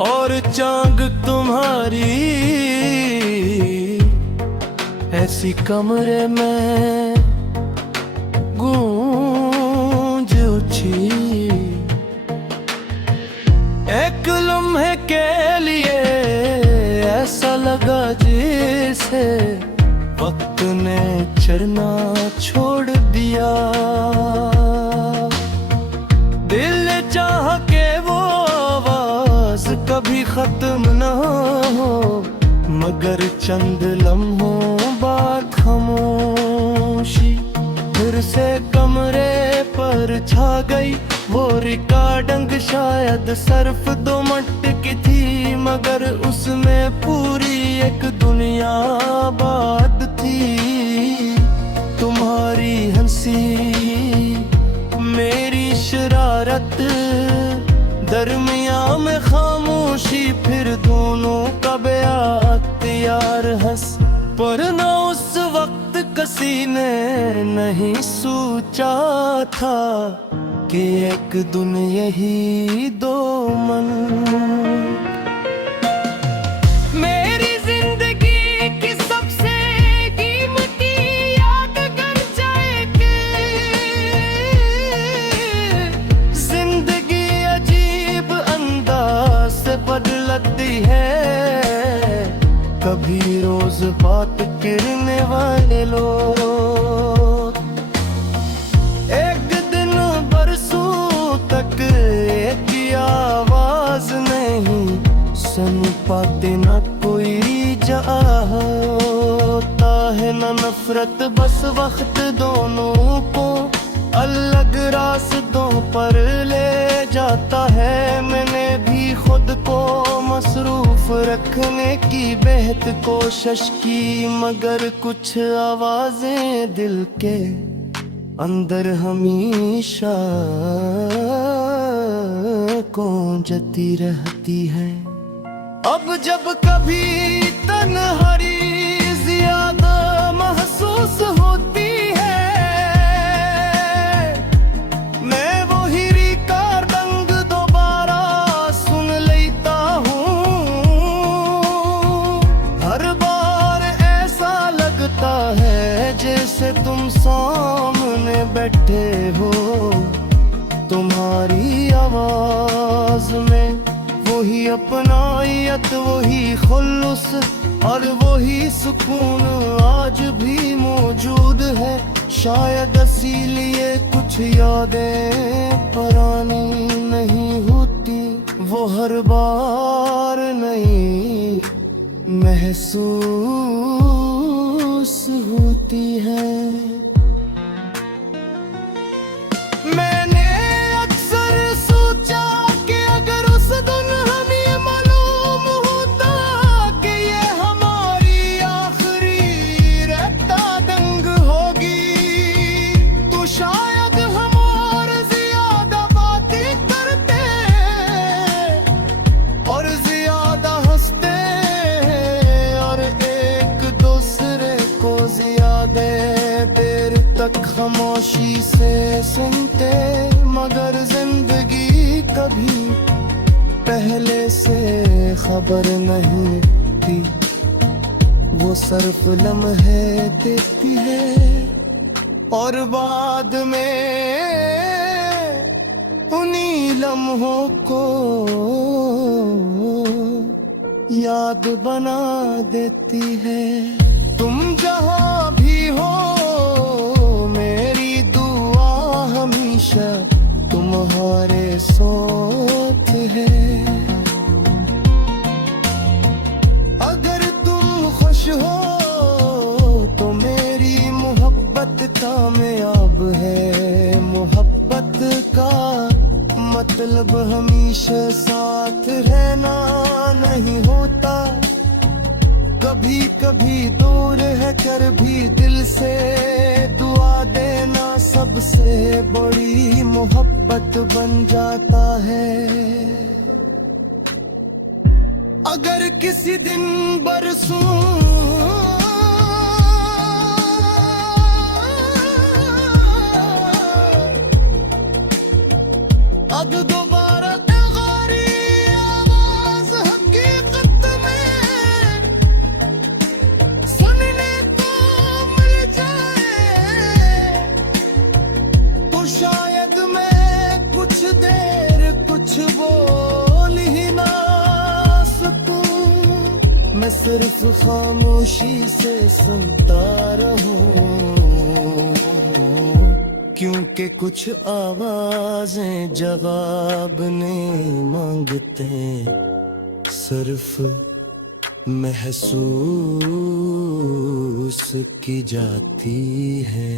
और चांग तुम्हारी ऐसी कमरे में गूंज उठी। एक लम्हे के लिए ऐसा लगा जैसे वक्त ने चलना छोड़ दिया। दिल चाह के वो आवाज कभी खत्म न हो, मगर चंद लम्हों बाद खामोशी फिर से कमरे पर छा गई। वो रिकॉर्डिंग शायद सिर्फ 2 मिनट की थी, मगर उसमें पूरी एक दुनिया बात थी। तुम्हारी हंसी, मेरी शरारत, दरमिया में खामोशी, फिर दोनों का बेअख्तियार हंस। पर न उस वक्त किसी ने नहीं सोचा था कि एक दिन यही 2 मन मेरी जिंदगी की सबसे कीमती यादगार जाएगी। जिंदगी अजीब अंदाज से बदलती है, कभी रोज बात करने वाले लोग एक दिन बरसों तक एक ही आवाज नहीं सुन पाते। न कोई चाहता है न नफरत, बस वक्त दोनों को अलग रास्तों पर ले जाता है। मैंने भी खुद को मसरूफ रखने की बेहद कोशिश की, मगर कुछ आवाजें दिल के अंदर हमेशा गूंजती रहती है। अब जब कभी तन्हाई ज्यादा महसूस होती है, मैं वही रिकॉर्डिंग दोबारा सुन लेता हूँ। हर बार ऐसा लगता है जैसे तुम सामने बैठे हो। तुम्हारी आवाज में वही अपनायत, वही खुलूस और वही सुकून आज भी मौजूद है। शायद इसीलिए कुछ यादें पुरानी नहीं होती, वो हर बार नई महसूस होती है। मैंने अक्सर सोचा कि अगर उस दिन हमें ये मालूम होता कि ये हमारी आखिरी रेकॉर्डिंग होगी, तो शायद हम और ज्यादा बातें करते और ज्यादा हंसते और एक दूसरे को ज्यादा देर तक खामोशी से सुनते। मगर जिंदगी कभी पहले से खबर नहीं थी, वो सिर्फ लम्हे देती है और बाद में उन्हीं लम्हों को याद बना देती है। तुम जहां भी हो मेरी दुआ हमेशा तुम्हारे साथ है। अगर तुम खुश हो तो मेरी मोहब्बत कामयाब है। मोहब्बत का मतलब हमेशा साथ रहना नहीं होता, कभी कभी दूर है कर भी दिल से दुआ देना सबसे बड़ी मोहब्बत बन जाता है। अगर किसी दिन बरसों अब दोबारा तुम्हारी आवाज सिर्फ खामोशी से सुनता रहूं, क्योंकि कुछ आवाजें जवाब नहीं मांगते, सिर्फ महसूस की जाती है।